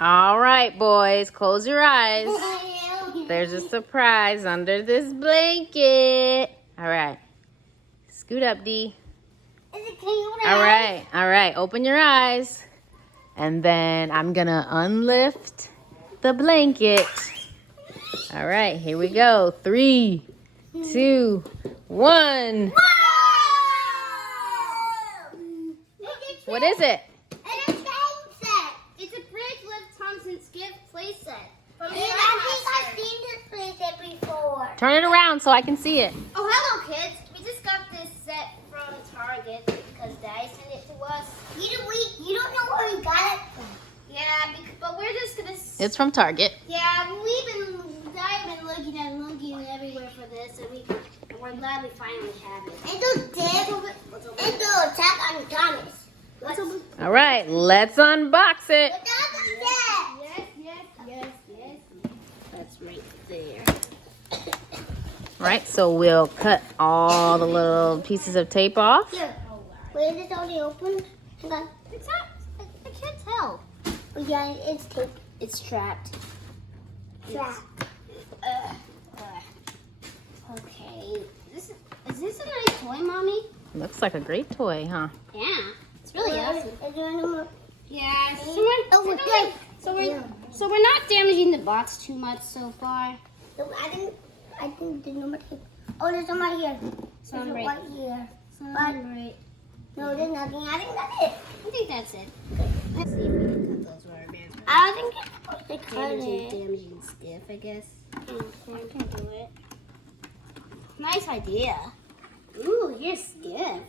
All right, boys, close your eyes. There's a surprise under this blanket. All right. Scoot up, D. All right. Open your eyes. And then I'm going to unlift the blanket. All right, here we go. 3, 2, 1. What is it? It's a train set. It's a bridge lift Thompson Skiff playset. I think I've seen this playset before. Turn it around so I can see it. Oh, hello, kids. We just got this set from Target because Daddy sent it to us. You don't know where we got it from. Yeah, but we're just gonna. It's from Target. Yeah, Daddy's been looking everywhere for this, and we're glad we finally have it. And do attack on Thomas. All right, let's unbox it. Yes. That's right there. All right, so we'll cut all the little pieces of tape off. Here. Wait, is it already open? Hang on. It's not. I can't tell. Oh, yeah, it's taped. It's trapped. Okay. Is this a nice toy, Mommy? Looks like a great toy, huh? Yeah. It's really awesome. Is there any more? Yeah. So we're not damaging the box too much so far. No, I think there's no more tape. Oh, there's some right here. Some right here. Right. No, there's nothing. I think that's it. I think that's it. Let's see if we can cut those rubber bands. I think it's supposed to cut it. Damaging Skiff, I guess. I can do it. Nice idea. Ooh, here's Skiff.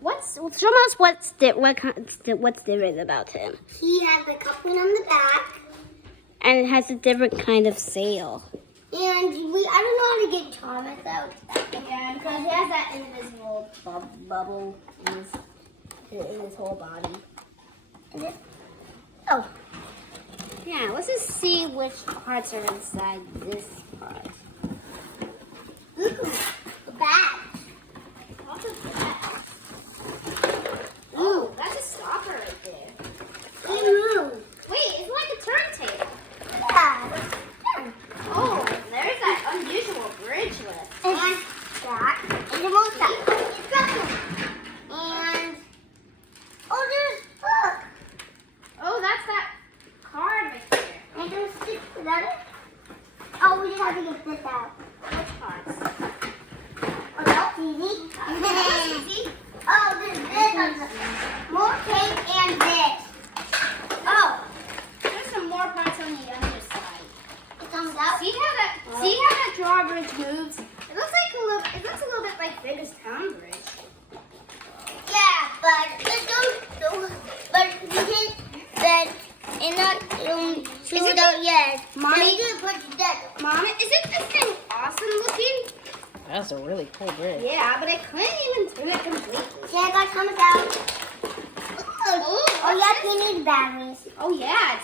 Show us what's different about him. He has the coupling on the back, and it has a different kind of sail. And I don't know how to get Thomas out. Yeah, because he has that invisible bubble in his whole body. Oh. Yeah, let's just see which parts are inside this part. Ooh, the back. Lots of back. Ooh, that's a stopper right there. Ooh. Wait, it's like a turntable. Yeah. Oh, there's that unusual bridge lift. And that. And the most And look. Oh, that's that card right there. And there's six. Is that it? Oh, we just have to get this out. Which parts? Oh, that's easy. That's easy. Oh, there's this. More tape and this. Oh, there's some more parts on the other side. See how that drawbridge moves? It looks a little bit like Brendam's town bridge. Yeah, but we didn't that in not shoot it out yet. Mommy didn't put it together. Mom, isn't this thing awesome looking? That's a really cool bridge. Yeah, but I couldn't even do it completely. Yeah, I got Thomas out. Oh, yes, we need batteries. Oh, yeah.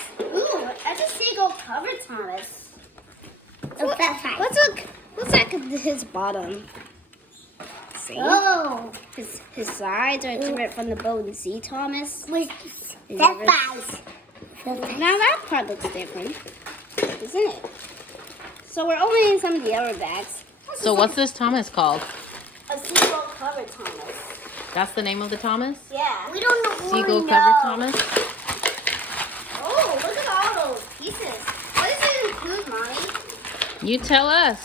That's a seagull cover, Thomas. Oh, that's right. Let's look at his bottom. See? Oh. His sides are different from the boat and sea, Thomas. That's nice. Now that part looks different, isn't it? So we're opening some of the other bags. So what's this Thomas called? A seagull cover Thomas. That's the name of the Thomas? Yeah. We don't know. Seagull cover Thomas? Oh, look at all those pieces. What does it include, Mommy? You tell us.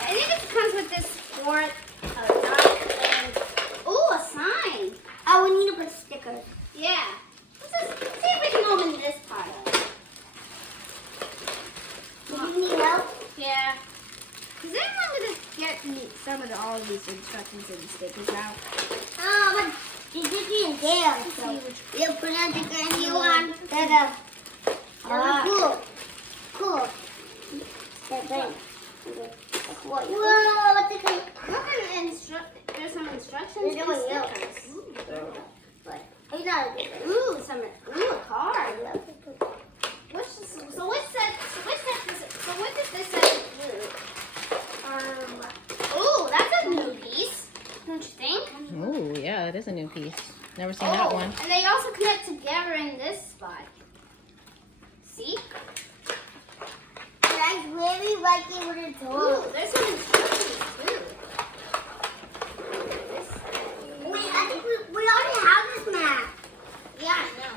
I think it comes with this board, a knife, and a sign. Oh, we need to put stickers. Yeah. Let's see if we can open this part up. Do you need help? Yeah. Is anyone going to get all of these instructions and stickers out? But you did be in there. So you put on the sticker and you want that. Cool. Whoa, what's it called? There's some instructions and stickers. A card. So what does this set include? That's a new piece, don't you think? Oh, yeah, that is a new piece. Never seen that one. And they also connect together in this spot. see? And I really like it with a door. Ooh, there's some instructions too. Wait, I think we already have this map. Yeah, I know.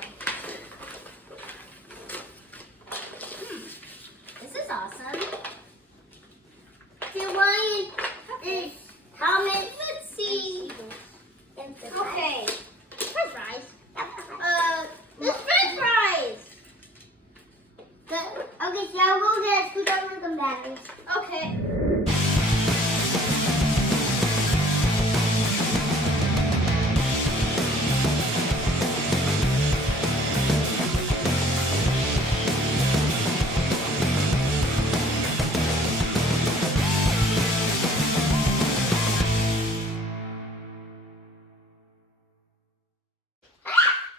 This is awesome. The one is helmet. Let's see. Okay. French fries. There's French fries. Okay, so I'll go get a screwdriver and come back. Okay.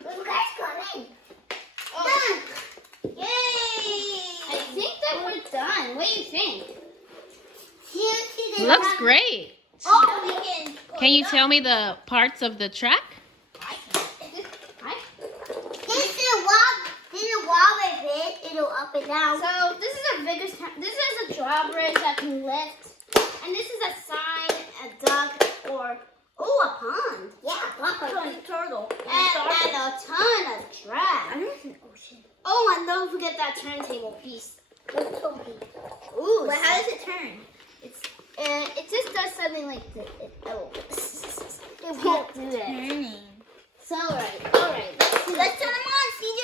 Little guy's coming. Oh. Done. Yay! I think that we're done. What do you think? Seriously, they Looks have- great. Oh, we can. Can you tell me the parts of the track? This is a wall bit. It'll up and down. So this is a bigger. This is a drawbridge that can lift, and this is a sign, a duck, or a pond. Yeah, Turtle. And a ton of trash. Oh, and don't forget that turntable piece. Ooh, But how does it turn? It just does something like this. It won't do that. turning. So alright. Let's turn them on, CJ.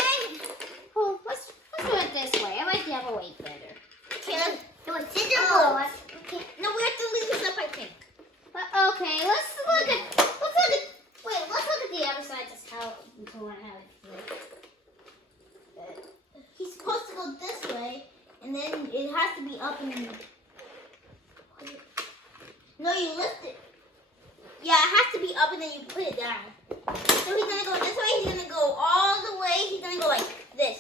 Oh, let's do it this way. I like the other way better. Okay, let's do it. Scissor balls. No, we have to leave this up, I think. Okay, let's look at the other side just how to learn how to do it. He's supposed to go this way, and then it has to be up and then. No, you lift it. Yeah, it has to be up and then you put it down. So he's gonna go this way, he's gonna go all the way, he's gonna go like this.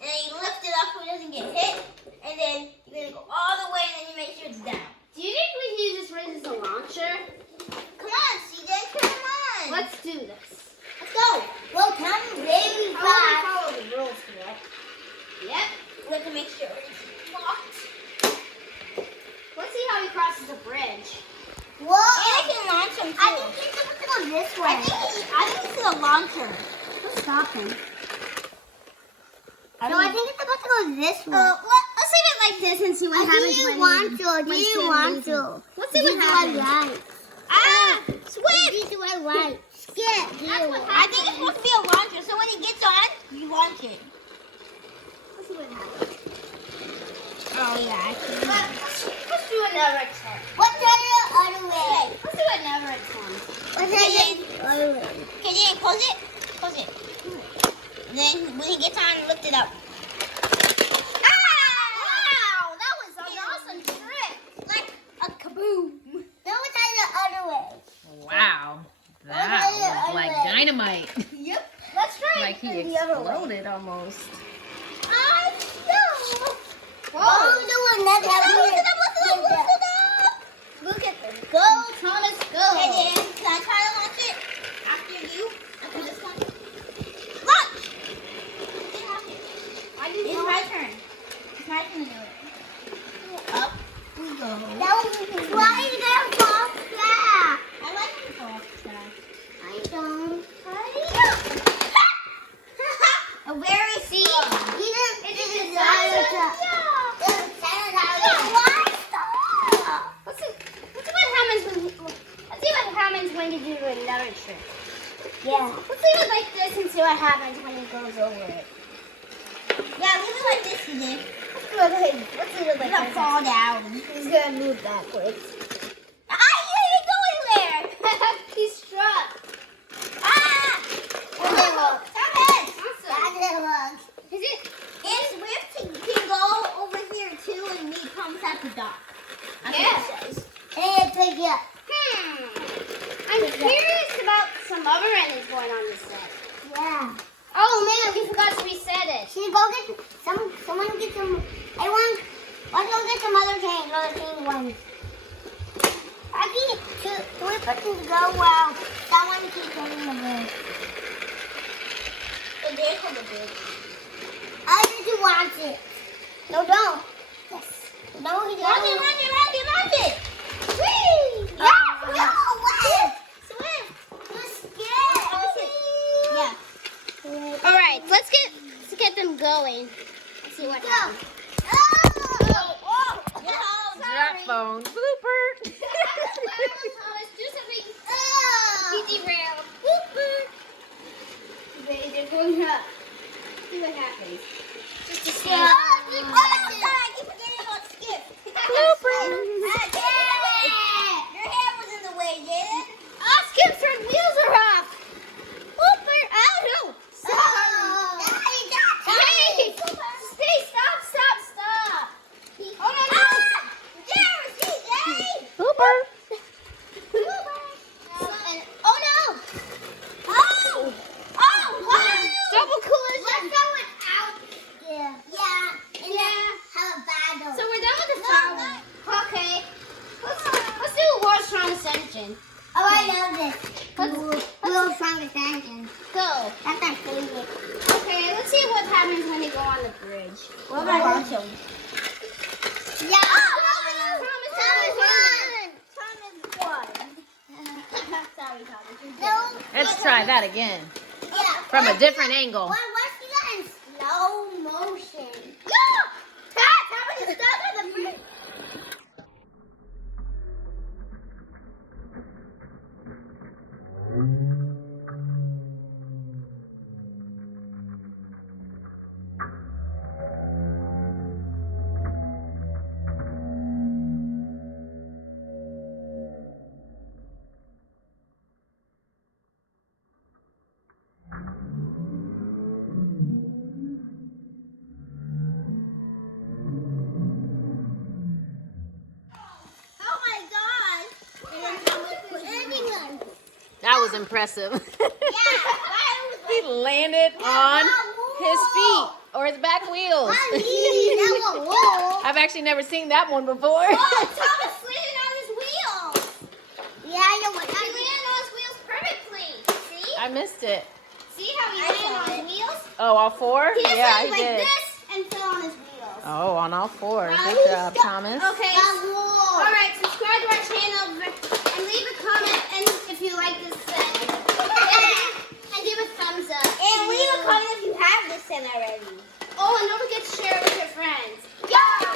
And then you lift it up so it doesn't get hit, and then you're gonna go all the way and then you make sure it's down. Do you think we can use this ring as a launcher? Come on, CJ, come on. Let's do this. Let's go. Well, come very I want to fast. follow the rules here. Yep. We have to make sure it's locked. Let's see how he crosses the bridge. Whoa. And I can launch him too. I think he's supposed to go this way. I think this is a launcher. Let's stop him. No, I think it's supposed to go this way. Let's leave it like this and see what happens I when didn't want to. I when didn't Sam want leaves to. it. Let's see what This is happens. right. Ah! Swift! This is right. Skip. I think it's supposed to be a launcher, so when it gets on, you launch it. Let's see what happens. Oh, yeah. Let's do another attempt. What's the other way? Let's do another attempt. What's the other way? Okay, then close it. Close it. And then when he gets on, lift it up. Ah! Wow, that was an awesome trick. Like a kaboom. No, it's the other way. Wow. That was like dynamite. Yep. Let's try Like he it the other way. exploded almost. I know. Oh, do another Look way. it up, look it up, look it up. Look at this. Go, Thomas, go. Okay, then, can I try to launch it? After you? After this one? Launch! It's my turn. It's my turn to do it. Up we go. Why is there a false track? I like the false track. I don't. A very see? It is Is a it other awesome? track. Yeah. Why stop? Let's see what happens when you do another trick. Yeah. Let's leave it like this and see what happens when it goes over it. Yeah, leave it like this, you did. Let's leave it like this. Fall down. He's gonna move backwards. You didn't go anywhere. He's struck. Ah! Okay, look. Awesome. Is it? If Swift can go over here too, and me comes at the dock. That's what it says. And pick it up. I'm curious about some other endings going on this set. Yeah. Oh man, we forgot to reset it. Should we go get someone get some, let's go get some other thing ones. I think 3 persons go well. Someone keeps getting the bridge. The vehicle, the bridge. if you want it. No, don't. Yes. No, he doesn't. Launch it. Whee! Yeah. No, wait. Swim. You're scared. Yeah. All right, let's get them going. Let's see what happens. Drop phone. Blooper. Do something. He derailed. They're going up. See what happens. Just to see. I keep forgetting about Skip. Your hair was in the way, Jaden. Oh, Skip's front wheels are off. Blooper. Oh, no. Hey, stay, stop. Oh, no. Jared, CJ. Blooper. Oh, no. Double collision. Let's go without. Yeah. Have a battle. So we're done with the flower. Okay. Let's do a world's strongest engine. Oh, I love this. World's strongest engine. Go. That's my favorite. Okay, let's see what happens when you go on the bridge. What about Thomas Yeah. won. Sorry, Thomas. No. Let's try that again. Yeah. From a different angle. What's that in slow motion? Thomas is stuck on the bridge. Oh my gosh. That was impressive. Yeah. He landed on his feet or his back wheels. I've actually never seen that one before. Oh, Thomas landed on his wheels. Yeah, I know what He landed on his wheels perfectly. See? I missed it. See how he landed on his wheels? Oh, all four? He just Yeah, landed he like did. this and fell on his wheels. Oh, on all four. Good job, Thomas. Okay. All right, subscribe to our channel and leave a comment and if you like this set. And give a thumbs up. And leave a comment if you have this set already. Oh, and don't forget to share it with your friends. Yeah!